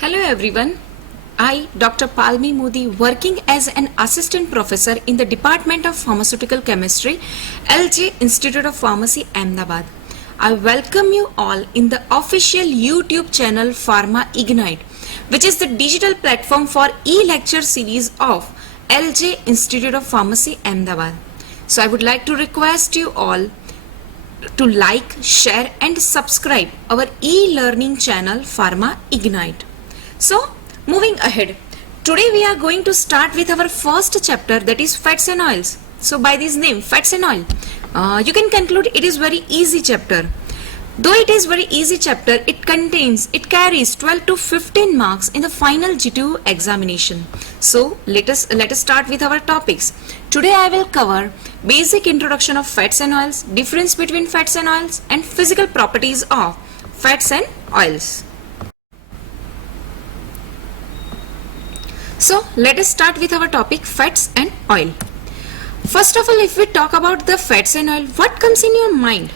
Hello everyone. I, Dr. Palmi, working as an assistant professor in the Department of Pharmaceutical Chemistry, LJ Institute of Pharmacy, Ahmedabad. I welcome you all in the official YouTube channel Pharma Ignite, which is the digital platform for e-lecture series of LJ Institute of Pharmacy, Ahmedabad. So I would like to request you all to like, share and subscribe our e-learning channel Pharma Ignite. So moving ahead, today we are going to start with our first chapter, that is fats and oils. So by this name, fats and oil, you can conclude it is very easy chapter. Though it is very easy chapter, it carries 12 to 15 marks in the final G2 examination. So let us start with our topics. Today I will cover basic introduction of fats and oils, difference between fats and oils, and physical properties of fats and oils. So let us start with our topic fats and oil. First of all, if we talk about the fats and oil, what comes in your mind?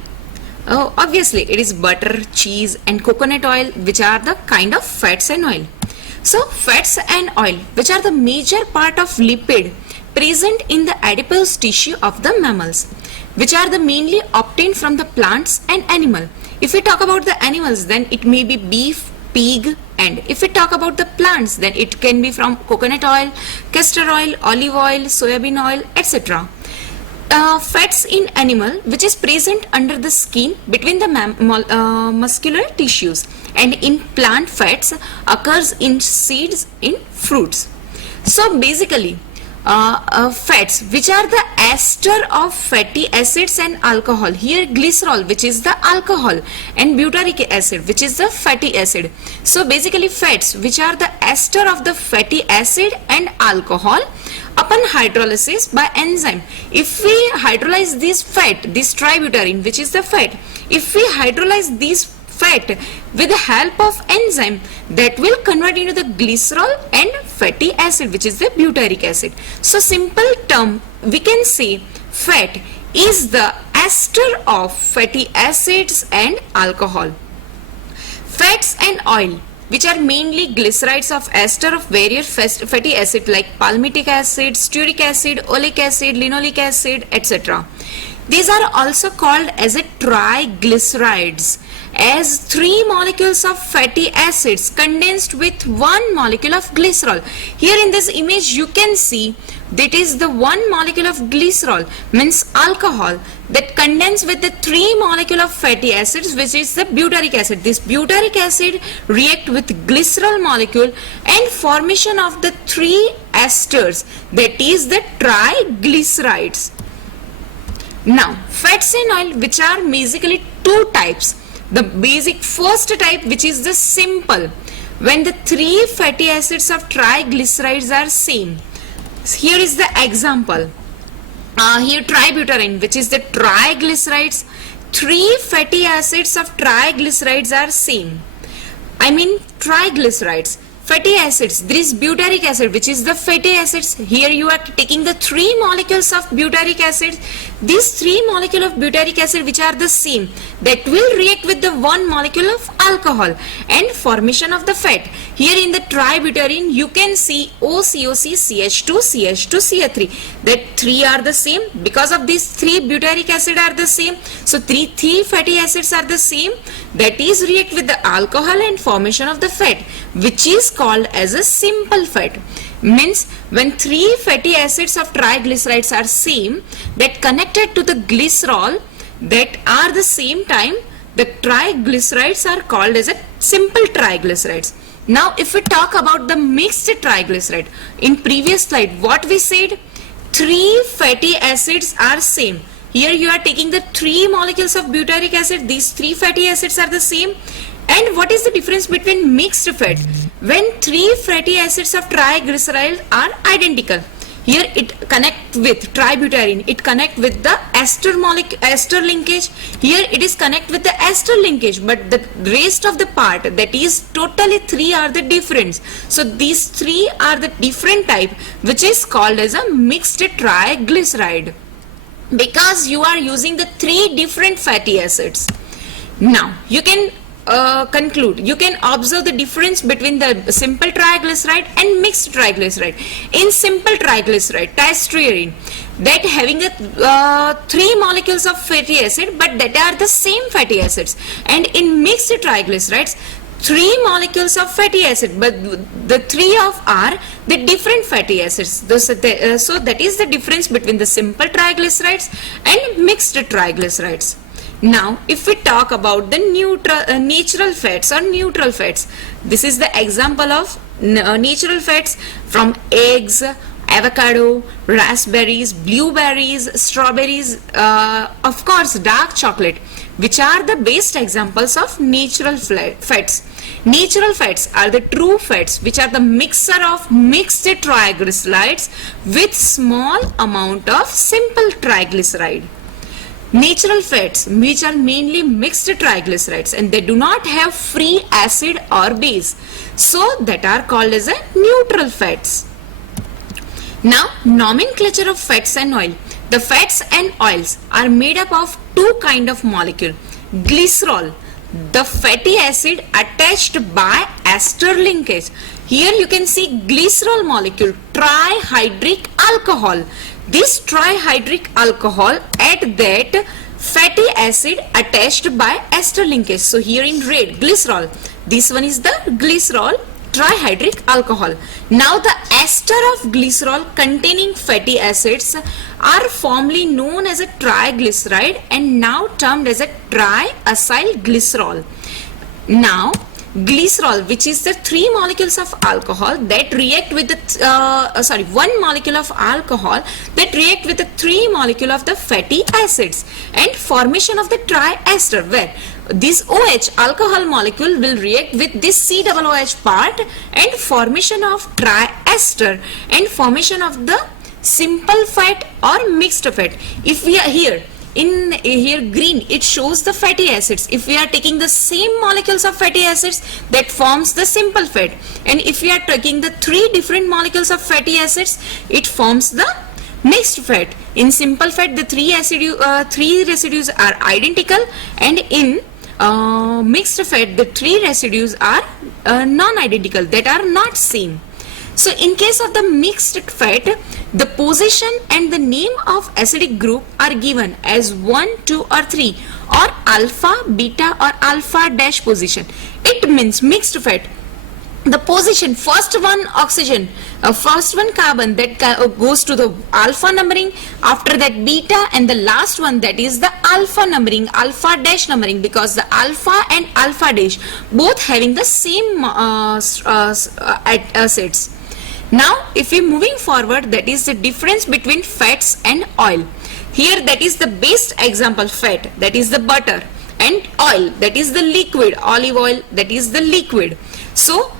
Oh, obviously it is butter, cheese and coconut oil, which are the kind of fats and oil. So fats and oil, which are the major part of lipid present in the adipose tissue of the mammals, which are the mainly obtained from the plants and animal. If we talk about the animals, then it may be beef, pig, and if we talk about the plants, then it can be from coconut oil, castor oil, olive oil, soybean oil, etc. Fats in animal, which is present under the skin between the muscular tissues, and in plant fats occurs in seeds, in fruits. So basically fats, which are the ester of fatty acids and alcohol. Here glycerol, which is the alcohol, and butyric acid, which is the fatty acid. So basically fats, which are the ester of the fatty acid and alcohol, upon hydrolysis by enzyme. If we hydrolyze this fat, this tributylene, which is the fat, if we hydrolyze this fat with the help of enzyme, that will convert into the glycerol and fatty acid, which is the butyric acid. So simple term, we can say fat is the ester of fatty acids and alcohol. Fats and oil, which are mainly glycerides of ester of various fatty acids like palmitic acid, stearic acid, oleic acid, linoleic acid, etc. These are also called as a triglycerides, as 3 molecules of fatty acids condensed with 1 molecule of glycerol. Here in this image you can see that is the 1 molecule of glycerol, means alcohol, that condense with the 3 molecule of fatty acids, which is the butyric acid. This butyric acid react with glycerol molecule and formation of the 3 esters, that is the triglycerides. Now fats and oil, which are basically 2 types. The basic first type, which is the simple, when the 3 fatty acids of triglycerides are same. Here is the example. Here tributylene, which is the triglycerides, 3 fatty acids of triglycerides are same. I mean triglycerides. Fatty acids, there is butyric acid, which is the fatty acids. Here you are taking the 3 molecules of butyric acid. These 3 molecules of butyric acid, which are the same, that will react with the 1 molecule of alcohol and formation of the fat. Here in the tributylene you can see OCOC, CH2, CH2, CH3. That 3 are the same. Because of these 3 butyric acid are the same, so 3 fatty acids are the same, that is react with the alcohol and formation of the fat, which is called as a simple fat. Means when 3 fatty acids of triglycerides are same, that connected to the glycerol, that are the same time, the triglycerides are called as a simple triglycerides. Now if we talk about the mixed triglyceride, in previous slide what we said, 3 fatty acids are same. Here you are taking the 3 molecules of butyric acid, these 3 fatty acids are the same. And what is the difference between mixed fat? When 3 fatty acids of triglyceride are identical, here it connect with tributylene, it connect with the ester linkage. Here it is connect with the ester linkage, but the rest of the part, that is totally 3 are the difference. So these 3 are the different type, which is called as a mixed triglyceride, because you are using the 3 different fatty acids. Now you can conclude, you can observe the difference between the simple triglyceride and mixed triglyceride. In simple triglyceride, testosterinine, that having a 3 molecules of fatty acid, but that are the same fatty acids. And in mixed triglycerides, 3 molecules of fatty acid, but the 3 of are the different fatty acids. So that is the difference between the simple triglycerides and mixed triglycerides. Now, if we talk about the natural fats or neutral fats, this is the example of natural fats from eggs, avocado, raspberries, blueberries, strawberries, of course dark chocolate, which are the best examples of natural fats. Natural fats are the true fats, which are the mixture of mixed triglycerides with small amount of simple triglyceride. Natural fats, which are mainly mixed triglycerides, and they do not have free acid or base, so that are called as a neutral fats. Now, nomenclature of fats and oil. The fats and oils are made up of 2 kind of molecule. Glycerol, the fatty acid attached by ester linkage. Here you can see glycerol molecule, trihydric alcohol. This trihydric alcohol at that fatty acid attached by ester linkage. So here in red, glycerol. This one is the glycerol trihydric alcohol. Now the ester of glycerol containing fatty acids are formerly known as a triglyceride and now termed as a triacyl glycerol. Now glycerol, which is the 3 molecules of alcohol that react with the 1 molecule of alcohol that react with the 3 molecule of the fatty acids, and formation of the triester, where this OH alcohol molecule will react with this COOH part and formation of triester and formation of the simple fat or mixed fat. If we are here green, it shows the fatty acids. If we are taking the same molecules of fatty acids, that forms the simple fat, and if we are taking the 3 different molecules of fatty acids, it forms the mixed fat. In simple fat, the 3 residues are identical, and in mixed fat, the 3 residues are non-identical, that are not same. So in case of the mixed fat, the position and the name of acidic group are given as 1, 2 or 3, or alpha, beta or alpha dash position. It means mixed fat, the position, first one oxygen, first one carbon, that goes to the alpha numbering, after that beta, and the last one, that is the alpha numbering, alpha dash numbering, because the alpha and alpha dash both having the same acids. Now if we moving forward, that is the difference between fats and oil. Here that is the best example, fat, that is the butter, and oil, that is the liquid, olive oil, that is the liquid. So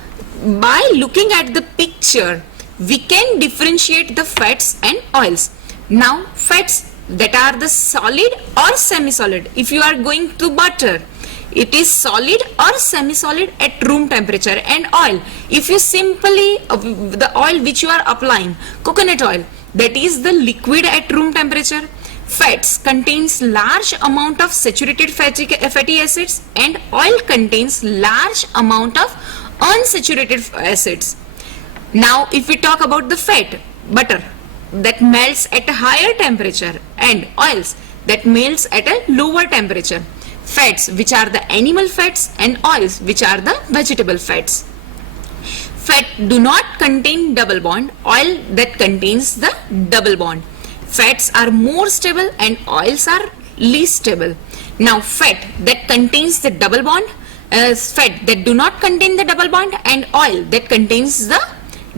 by looking at the picture, we can differentiate the fats and oils. Now fats, that are the solid or semi-solid. If you are going to butter, it is solid or semi-solid at room temperature, and oil, if you simply the oil which you are applying, coconut oil, that is the liquid at room temperature. Fats contains large amount of saturated fatty acids, and oil contains large amount of unsaturated acids. Now if we talk about the fat, butter, that melts at a higher temperature, and oils that melts at a lower temperature. Fats, which are the animal fats, and oils, which are the vegetable fats. Fat do not contain double bond, oil that contains the double bond. Fats are more stable and oils are least stable. Now fat that contains the double bond, fat that do not contain the double bond, and oil that contains the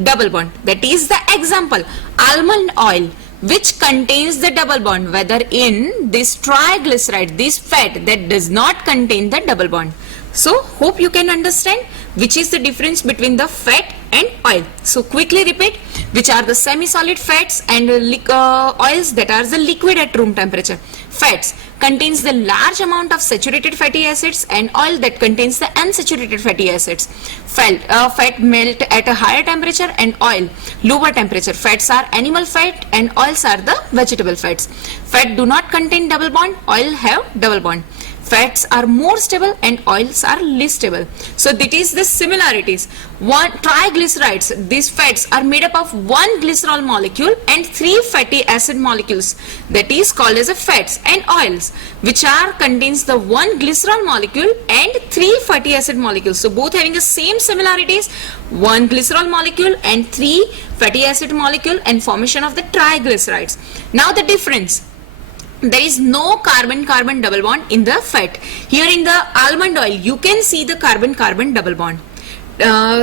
double bond. That is the example, almond oil, which contains the double bond, whether in this triglyceride, this fat that does not contain the double bond. So hope you can understand which is the difference between the fat and oil. So quickly repeat, which are the semi-solid fats and oils that are the liquid at room temperature. Fats contains the large amount of saturated fatty acids, and oil that contains the unsaturated fatty acids. Fat melt at a higher temperature and oil lower temperature. Fats are animal fat and oils are the vegetable fats. Fat do not contain double bond, oil have double bond. Fats are more stable and oils are less stable. So that is the similarities. One triglycerides, these fats are made up of one glycerol molecule and 3 fatty acid molecules, that is called as a fats. And oils, which are contains the one glycerol molecule and 3 fatty acid molecules. So both having the same similarities, one glycerol molecule and 3 fatty acid molecule and formation of the triglycerides. Now the difference. There is no carbon-carbon double bond in the fat. Here in the almond oil, you can see the carbon-carbon double bond.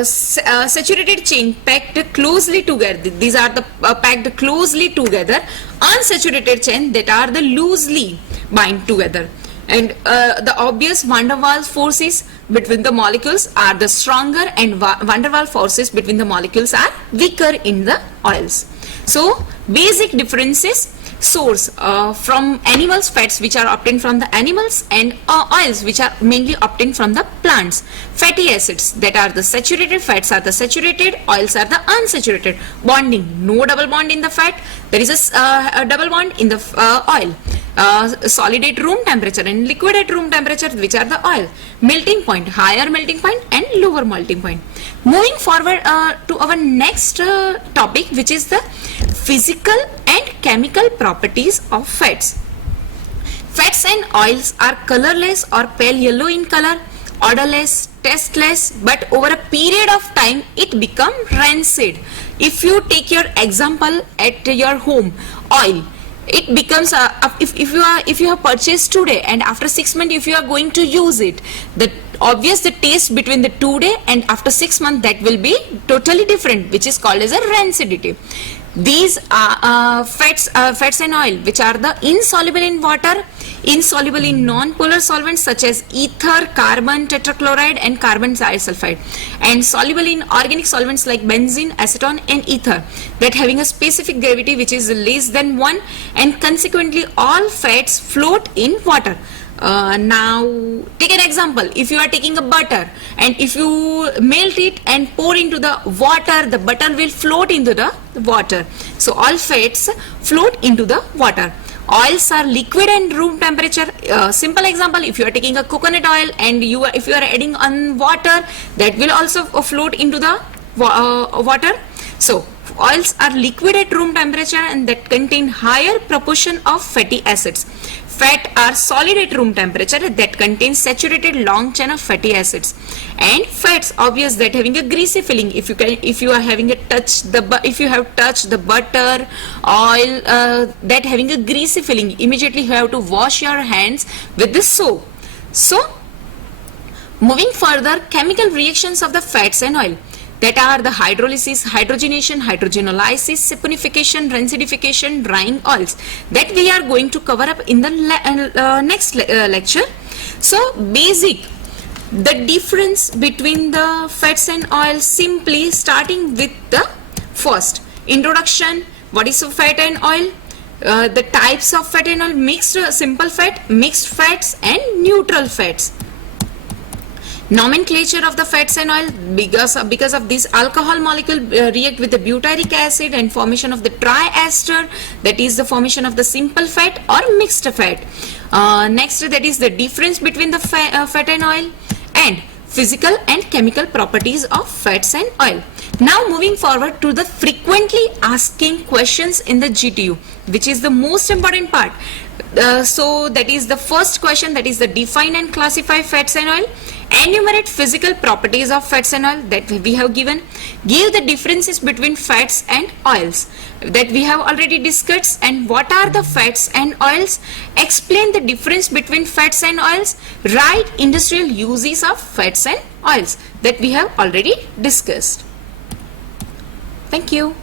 Saturated chain packed closely together. These are the packed closely together. Unsaturated chain that are the loosely bind together. And the obvious van der Waals forces between the molecules are the stronger, and van der Waals forces between the molecules are weaker in the oils. So basic differences: source from animals, fats which are obtained from the animals, and oils which are mainly obtained from the plants. Fatty acids, that are the saturated, fats are the saturated, oils are the unsaturated. Bonding, no double bond in the fat, there is a double bond in the oil. Solid at room temperature and liquid at room temperature, which are the oil. Melting point, higher melting point and lower melting point. Moving forward to our next topic, which is the physical and chemical properties of fats. Fats and oils are colorless or pale yellow in color, odorless, tasteless, but over a period of time it becomes rancid. If you take your example at your home, oil, it becomes if you have purchased today and after 6 months if you are going to use it, the taste between the today and after 6 months, that will be totally different, which is called as a rancidity. These are fats and oil which are the insoluble in water, insoluble in non-polar solvents such as ether, carbon tetrachloride and carbon disulfide, and soluble in organic solvents like benzene, acetone and ether, that having a specific gravity which is less than 1, and consequently all fats float in water. Now take an example. If you are taking a butter and if you melt it and pour into the water, the butter will float into the water. So all fats float into the water. Oils are liquid and room temperature. Simple example, if you are taking a coconut oil and if you are adding on water, that will also float into the water. So oils are liquid at room temperature and that contain higher proportion of fatty acids. Fat are solid at room temperature that contains saturated long chain of fatty acids. And fats, obvious, that having a greasy feeling. If you have touched the butter, oil, that having a greasy feeling, immediately you have to wash your hands with the soap. So moving further, chemical reactions of the fats and oil, that are the hydrolysis, hydrogenation, hydrogenolysis, saponification, rancidification, drying oils, that we are going to cover up in the next lecture. So basic, the difference between the fats and oils, simply starting with the first introduction. What is fat and oil? The types of fat and oil: mixed, simple fat, mixed fats and neutral fats. Nomenclature of the fats and oil: because of this alcohol molecule react with the butyric acid and formation of the triester, that is the formation of the simple fat or mixed fat. Next, that is the difference between the fat and oil, and physical and chemical properties of fats and oil. Now moving forward to the frequently asking questions in the GTU, which is the most important part. So that is the first question, that is the define and classify fats and oil. Enumerate physical properties of fats and oil, that we have given. Give the differences between fats and oils, that we have already discussed. And what are the fats and oils? Explain the difference between fats and oils. Write industrial uses of fats and oils, that we have already discussed. Thank you.